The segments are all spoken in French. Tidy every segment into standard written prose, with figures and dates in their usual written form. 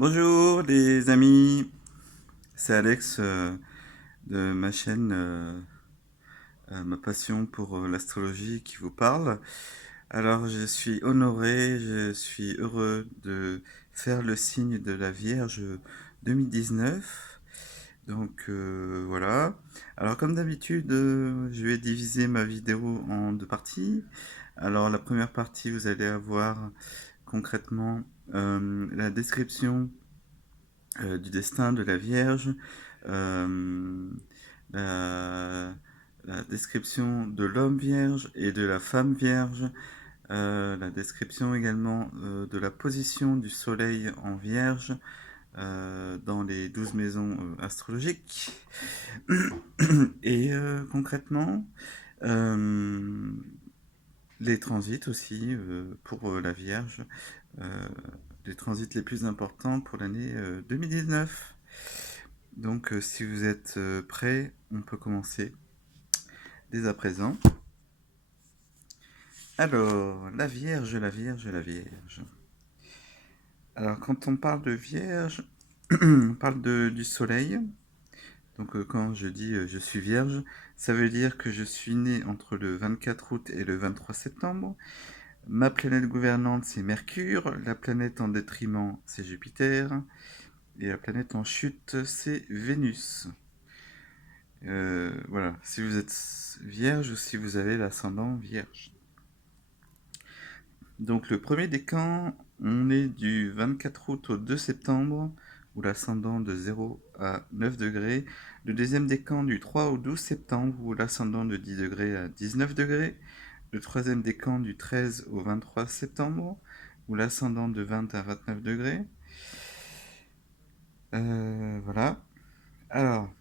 Bonjour les amis, c'est Alex de ma chaîne Ma passion pour l'astrologie qui vous parle. Alors je suis honoré, je suis heureux de faire le signe de la Vierge 2019. Donc voilà. Alors comme d'habitude, je vais diviser ma vidéo en deux parties. Alors la première partie, vous allez avoir concrètement la description du destin de la Vierge, euh, la, la description de l'homme vierge et de la femme vierge, la description également de la position du soleil en vierge dans les 12 maisons astrologiques. Et concrètement, euh, les transits aussi pour la Vierge, euh, les transits les plus importants pour l'année 2019. Donc si vous êtes prêts, on peut commencer dès à présent. Alors, la Vierge, la Vierge, la Vierge. Alors quand on parle de Vierge, on parle du Soleil. Donc quand je dis je suis Vierge, ça veut dire que je suis né entre le 24 août et le 23 septembre. Ma planète gouvernante, c'est Mercure. La planète en détriment, c'est Jupiter. Et la planète en chute, c'est Vénus. Voilà, si vous êtes vierge ou si vous avez l'ascendant vierge. Donc le premier décan, on est du 24 août au 2 septembre, où l'ascendant de 0 à 9 degrés. Le deuxième décan du 3 au 12 septembre, où l'ascendant de 10 degrés à 19 degrés. Le troisième décan du 13 au 23 septembre, où l'ascendant de 20 à 29 degrés. Voilà. Alors,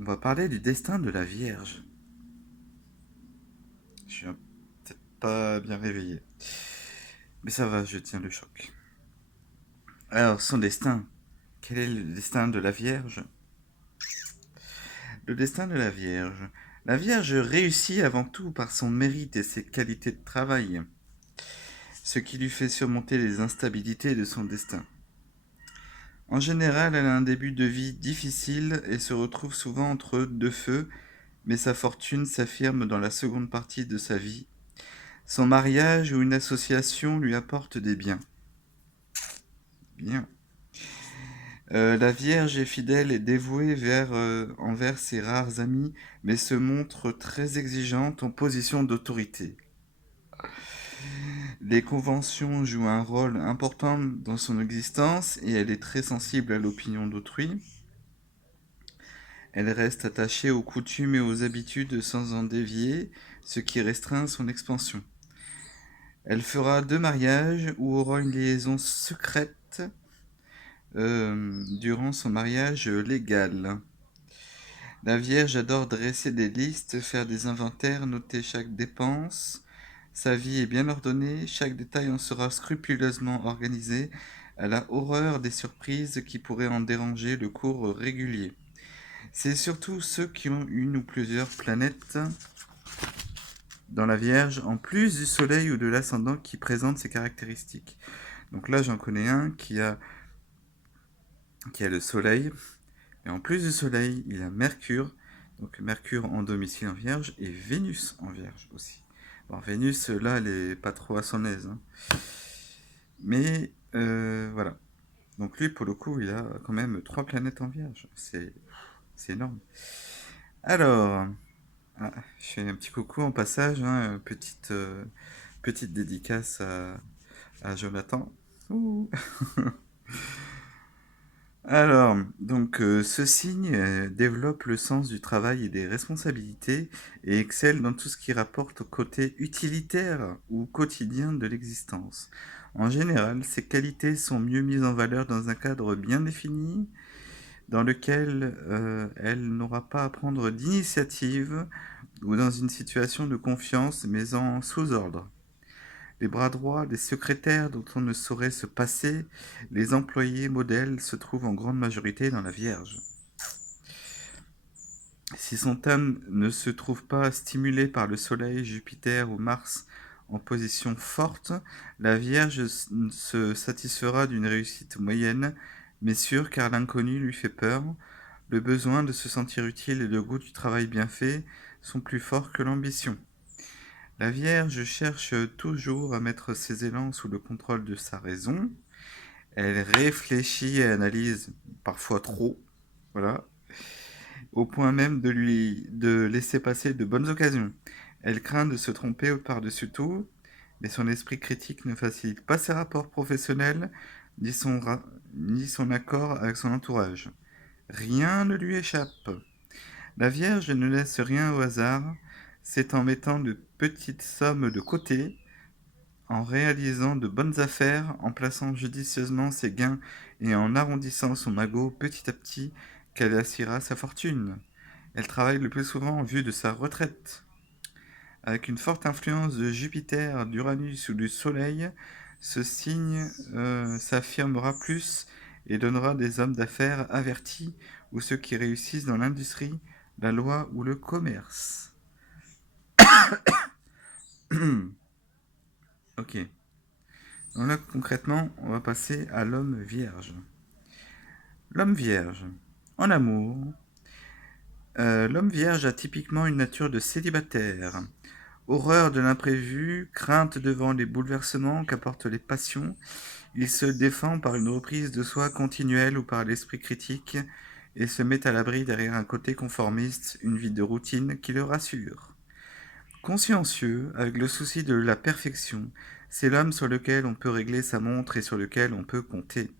on va parler du destin de la Vierge. Je suis peut-être pas bien réveillé. Mais ça va, je tiens le choc. Alors, son destin. Quel est le destin de la Vierge? Le destin de la Vierge. La Vierge réussit avant tout par son mérite et ses qualités de travail, ce qui lui fait surmonter les instabilités de son destin. En général, elle a un début de vie difficile et se retrouve souvent entre deux feux, mais sa fortune s'affirme dans la seconde partie de sa vie. Son mariage ou une association lui apporte des biens. Bien. La Vierge est fidèle et dévouée envers ses rares amis, mais se montre très exigeante en position d'autorité. Les conventions jouent un rôle important dans son existence et elle est très sensible à l'opinion d'autrui. Elle reste attachée aux coutumes et aux habitudes sans en dévier, ce qui restreint son expansion. Elle fera deux mariages ou aura une liaison secrète durant son mariage légal. La Vierge adore dresser des listes, faire des inventaires, noter chaque dépense. Sa vie est bien ordonnée, chaque détail en sera scrupuleusement organisé. Elle a horreur des surprises qui pourraient en déranger le cours régulier. C'est surtout ceux qui ont une ou plusieurs planètes dans la Vierge, en plus du Soleil ou de l'ascendant, qui présentent ces caractéristiques. Donc là, j'en connais un qui a le Soleil, et en plus du Soleil, il a Mercure, donc Mercure en domicile en Vierge, et Vénus en Vierge aussi. Bon, Vénus, là, elle est pas trop à son aise, hein. Mais voilà. Donc lui, pour le coup, il a quand même trois planètes en Vierge. C'est énorme. Alors, je fais un petit coucou en passage, hein, petite dédicace à Jonathan. Ouh. Alors, donc ce signe développe le sens du travail et des responsabilités et excelle dans tout ce qui rapporte au côté utilitaire ou quotidien de l'existence. En général, ces qualités sont mieux mises en valeur dans un cadre bien défini, dans lequel elle n'aura pas à prendre d'initiative ou dans une situation de confiance mais en sous-ordre. Les bras droits, les secrétaires dont on ne saurait se passer, les employés modèles se trouvent en grande majorité dans la Vierge. Si son âme ne se trouve pas stimulée par le Soleil, Jupiter ou Mars en position forte, la Vierge se satisfera d'une réussite moyenne, mais sûre car l'inconnu lui fait peur. Le besoin de se sentir utile et le goût du travail bien fait sont plus forts que l'ambition. La Vierge cherche toujours à mettre ses élans sous le contrôle de sa raison. Elle réfléchit et analyse parfois trop, voilà, au point même de laisser passer de bonnes occasions. Elle craint de se tromper par-dessus tout, mais son esprit critique ne facilite pas ses rapports professionnels ni ni son accord avec son entourage. Rien ne lui échappe. La Vierge ne laisse rien au hasard, c'est en mettant de petites sommes de côté, en réalisant de bonnes affaires, en plaçant judicieusement ses gains et en arrondissant son magot petit à petit qu'elle assira sa fortune. Elle travaille le plus souvent en vue de sa retraite. Avec une forte influence de Jupiter, d'Uranus ou du Soleil, ce signe s'affirmera plus et donnera des hommes d'affaires avertis ou ceux qui réussissent dans l'industrie, la loi ou le commerce. Ok. Donc là, concrètement, on va passer à l'homme vierge. L'homme vierge. En amour, l'homme vierge a typiquement une nature de célibataire. Horreur de l'imprévu, crainte devant les bouleversements qu'apportent les passions, il se défend par une reprise de soi continuelle ou par l'esprit critique et se met à l'abri derrière un côté conformiste, une vie de routine qui le rassure. Consciencieux, avec le souci de la perfection, c'est l'homme sur lequel on peut régler sa montre et sur lequel on peut compter.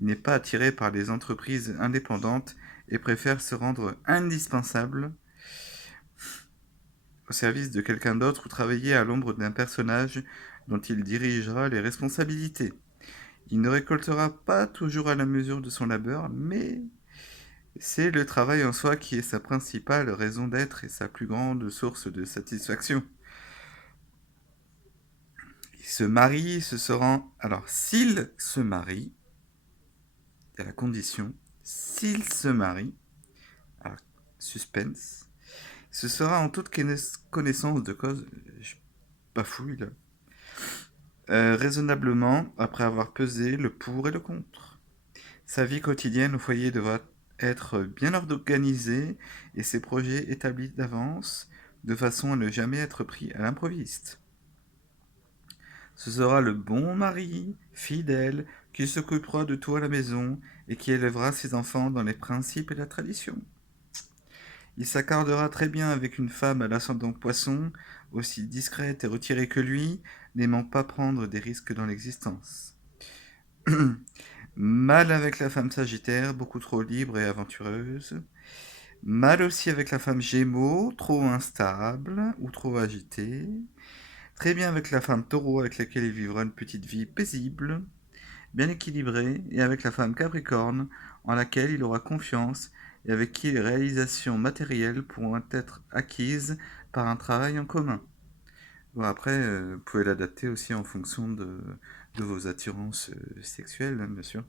Il n'est pas attiré par les entreprises indépendantes et préfère se rendre indispensable au service de quelqu'un d'autre ou travailler à l'ombre d'un personnage dont il dirigera les responsabilités. Il ne récoltera pas toujours à la mesure de son labeur, mais c'est le travail en soi qui est sa principale raison d'être et sa plus grande source de satisfaction. Il se marie, se rend... Alors, s'il se marie, il y a la condition, s'il se marie, alors, suspense, ce sera en toute connaissance de cause, je bafouille là, raisonnablement après avoir pesé le pour et le contre. Sa vie quotidienne au foyer devra être bien organisée et ses projets établis d'avance, de façon à ne jamais être pris à l'improviste. Ce sera le bon mari, fidèle, qui s'occupera de tout à la maison et qui élèvera ses enfants dans les principes et la tradition. Il s'accordera très bien avec une femme à l'ascendant poisson, aussi discrète et retirée que lui, n'aimant pas prendre des risques dans l'existence. Mal avec la femme sagittaire, beaucoup trop libre et aventureuse. Mal aussi avec la femme gémeaux, trop instable ou trop agitée. Très bien avec la femme taureau avec laquelle il vivra une petite vie paisible, bien équilibrée, et avec la femme capricorne en laquelle il aura confiance et avec qui les réalisations matérielles pourront être acquises par un travail en commun. Bon, après, vous pouvez l'adapter aussi en fonction de vos attirances sexuelles, hein, bien sûr.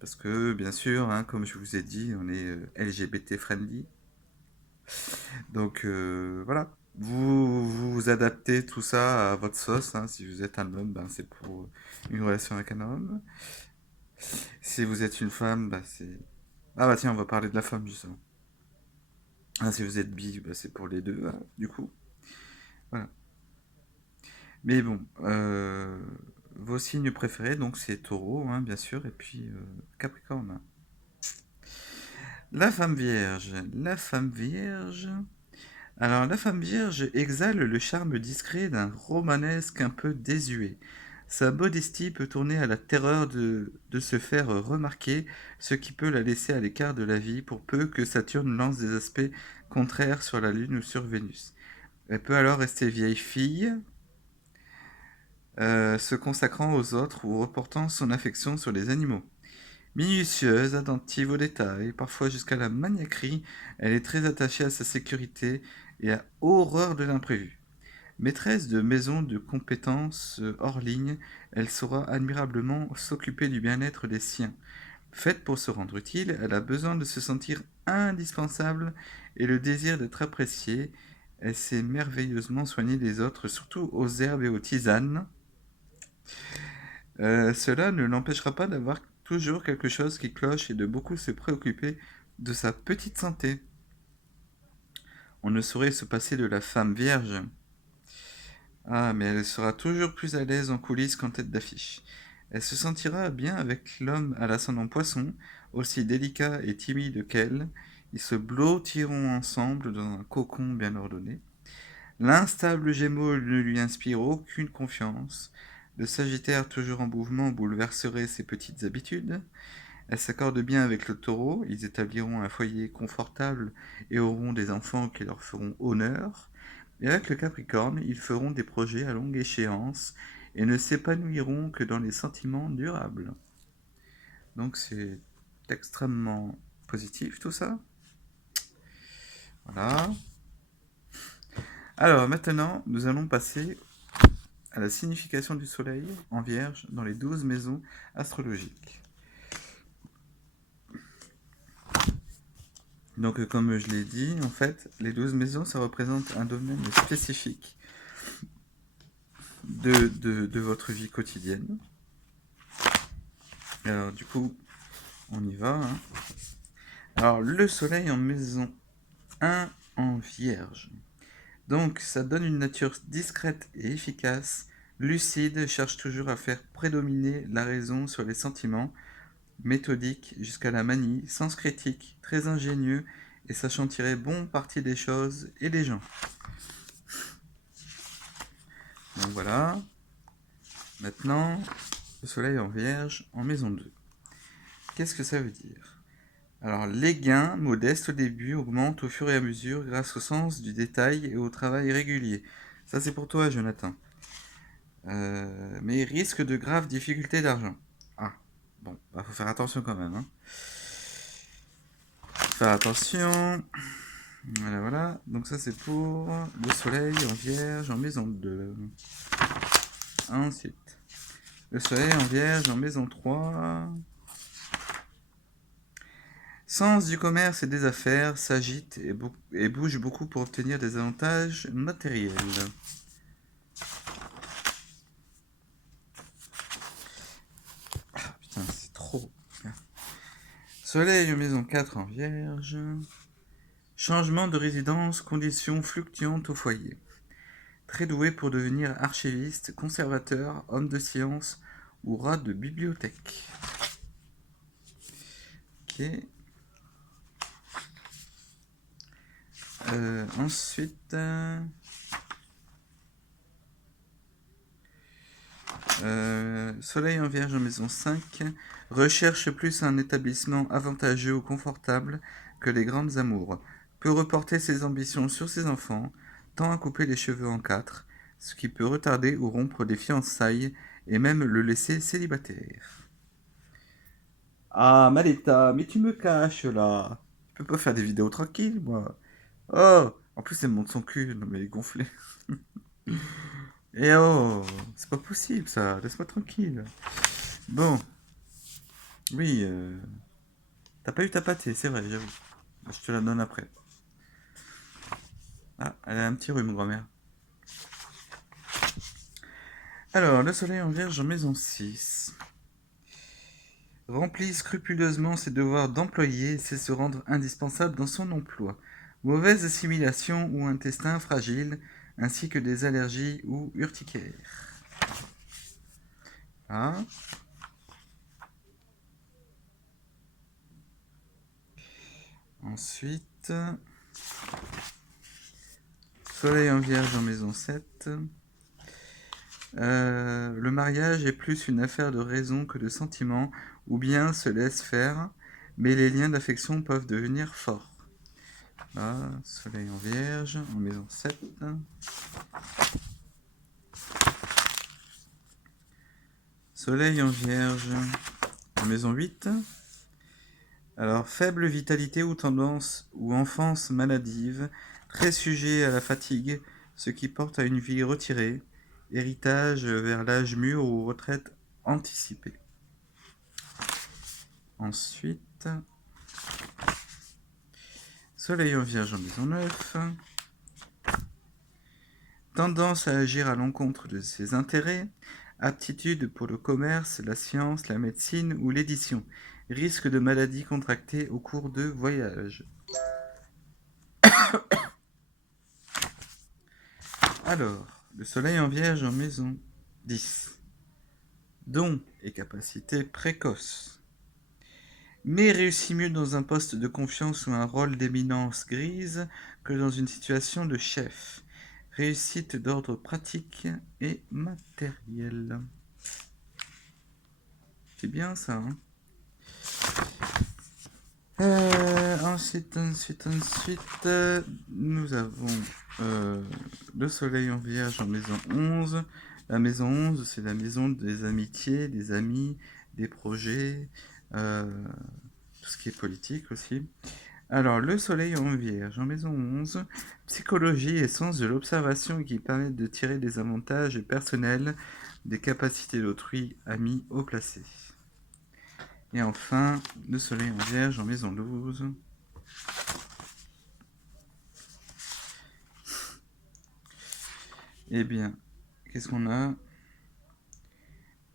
Parce que, bien sûr, hein, comme je vous ai dit, on est LGBT friendly. Donc, voilà. Vous adaptez tout ça à votre sauce, hein. Si vous êtes un homme, ben, c'est pour une relation avec un homme. Si vous êtes une femme, bah, c'est... Ah bah tiens, on va parler de la femme, justement. Ah, si vous êtes bi, bah, c'est pour les deux, hein, du coup. Voilà. Mais bon, vos signes préférés, donc c'est Taureau, hein, bien sûr, et puis Capricorne. La femme vierge. La femme vierge. Alors, la femme vierge exhale le charme discret d'un romanesque un peu désuet. Sa modestie peut tourner à la terreur de se faire remarquer, ce qui peut la laisser à l'écart de la vie pour peu que Saturne lance des aspects contraires sur la Lune ou sur Vénus. Elle peut alors rester vieille fille, se consacrant aux autres ou reportant son affection sur les animaux. Minutieuse, attentive aux détails, parfois jusqu'à la maniaquerie, elle est très attachée à sa sécurité et a horreur de l'imprévu. Maîtresse de maison de compétences hors ligne, elle saura admirablement s'occuper du bien-être des siens. Faite pour se rendre utile, elle a besoin de se sentir indispensable et le désir d'être appréciée, Elle sait merveilleusement soigner les autres, surtout aux herbes et aux tisanes. Cela ne l'empêchera pas d'avoir toujours quelque chose qui cloche et de beaucoup se préoccuper de sa petite santé. On ne saurait se passer de la femme vierge. Ah, mais elle sera toujours plus à l'aise en coulisses qu'en tête d'affiche. Elle se sentira bien avec l'homme à l'ascendant poisson, aussi délicat et timide qu'elle. Ils se blottiront ensemble dans un cocon bien ordonné. L'instable Gémeaux ne lui inspire aucune confiance. Le Sagittaire, toujours en mouvement, bouleverserait ses petites habitudes. Elle s'accorde bien avec le Taureau, ils établiront un foyer confortable et auront des enfants qui leur feront honneur. Et avec le Capricorne, ils feront des projets à longue échéance et ne s'épanouiront que dans les sentiments durables. Donc c'est extrêmement positif tout ça. Voilà. Alors maintenant, nous allons passer à la signification du Soleil en Vierge dans les 12 maisons astrologiques. Donc comme je l'ai dit, en fait, les 12 maisons, ça représente un domaine spécifique de votre vie quotidienne. Alors du coup, on y va. Hein. Alors le Soleil en maison 1 en Vierge. Donc ça donne une nature discrète et efficace, lucide, cherche toujours à faire prédominer la raison sur les sentiments, méthodique jusqu'à la manie, sens critique, très ingénieux et sachant tirer bon parti des choses et des gens. Donc voilà. Maintenant, le Soleil en Vierge en maison 2. Qu'est-ce que ça veut dire? Alors, les gains, modestes au début, augmentent au fur et à mesure grâce au sens du détail et au travail régulier. Ça, c'est pour toi, Jonathan. Mais risque de graves difficultés d'argent. Ah, bon, bah, faut faire attention quand même. Hein. Faire attention. Voilà, voilà. Donc ça, c'est pour le Soleil en Vierge en maison 2. Ensuite, le Soleil en Vierge en maison 3. Sens du commerce et des affaires s'agite et bouge beaucoup pour obtenir des avantages matériels. Ah putain, c'est trop. Soleil en maison 4 en Vierge. Changement de résidence, conditions fluctuantes au foyer. Très doué pour devenir archiviste, conservateur, homme de science ou rat de bibliothèque. Ok. Ensuite, Soleil en Vierge en maison 5, recherche plus un établissement avantageux ou confortable que les grandes amours. Peut reporter ses ambitions sur ses enfants, tend à couper les cheveux en 4, ce qui peut retarder ou rompre des fiançailles et même le laisser célibataire. Ah, Maleta, mais tu me caches là. Je peux pas faire des vidéos tranquilles, moi. Oh, en plus, elle monte son cul. Non, mais elle est gonflée. Eh oh, c'est pas possible ça. Laisse-moi tranquille. Bon, oui, t'as pas eu ta pâtée, c'est vrai, j'avoue. Je te la donne après. Ah, elle a un petit rhume, grand-mère. Alors, le Soleil en Vierge en maison 6. Remplit scrupuleusement ses devoirs d'employé et sait se rendre indispensable dans son emploi. Mauvaise assimilation ou intestin fragile, ainsi que des allergies ou urticaires. Ah. Ensuite, Soleil en Vierge en maison 7. Le mariage est plus une affaire de raison que de sentiment, ou bien se laisse faire, mais les liens d'affection peuvent devenir forts. Là, Soleil en Vierge, en maison 7. Soleil en Vierge, en maison 8. Alors, faible vitalité ou tendance, ou enfance maladive, très sujet à la fatigue, ce qui porte à une vie retirée, héritage vers l'âge mûr ou retraite anticipée. Ensuite, Soleil en Vierge en maison 9. tendance à agir à l'encontre de ses intérêts, aptitude pour le commerce, la science, la médecine ou l'édition, risque de maladies contractées au cours de voyages. Alors, le soleil en vierge en maison 10. Dons et capacités précoces. Mais réussit mieux dans un poste de confiance ou un rôle d'éminence grise que dans une situation de chef. Réussite d'ordre pratique et matériel. C'est bien ça, hein. Ensuite, nous avons le soleil en vierge en maison 11. La maison 11, c'est la maison des amitiés, des amis, des projets, tout ce qui est politique aussi. Alors, le soleil en vierge en maison 11, psychologie et sens de l'observation qui permettent de tirer des avantages personnels des capacités d'autrui, amis, haut placés. Et enfin, le soleil en vierge en maison 12. Eh bien, qu'est-ce qu'on a?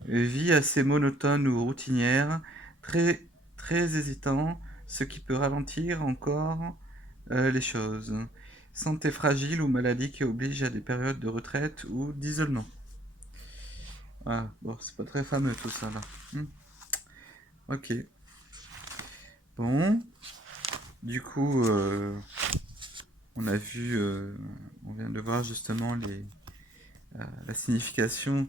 Vie assez monotone ou routinière, très, très hésitant, ce qui peut ralentir encore les choses. Santé fragile ou maladie qui oblige à des périodes de retraite ou d'isolement. Ah, bon, c'est pas très fameux tout ça là. Ok. Bon. Du coup, on a vu, on vient de voir justement la signification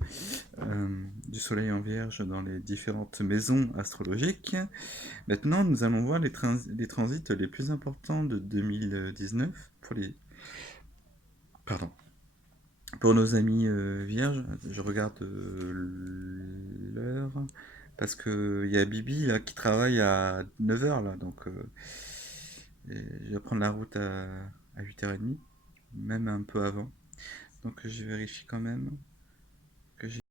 du soleil en vierge dans les différentes maisons astrologiques. Maintenant, nous allons voir les transits les plus importants de 2019 pardon, pour nos amis vierges. Je regarde l'heure parce qu'il y a Bibi là, qui travaille à 9h là, donc je vais prendre la route à 8h30, même un peu avant. Donc je vérifie quand même que j'ai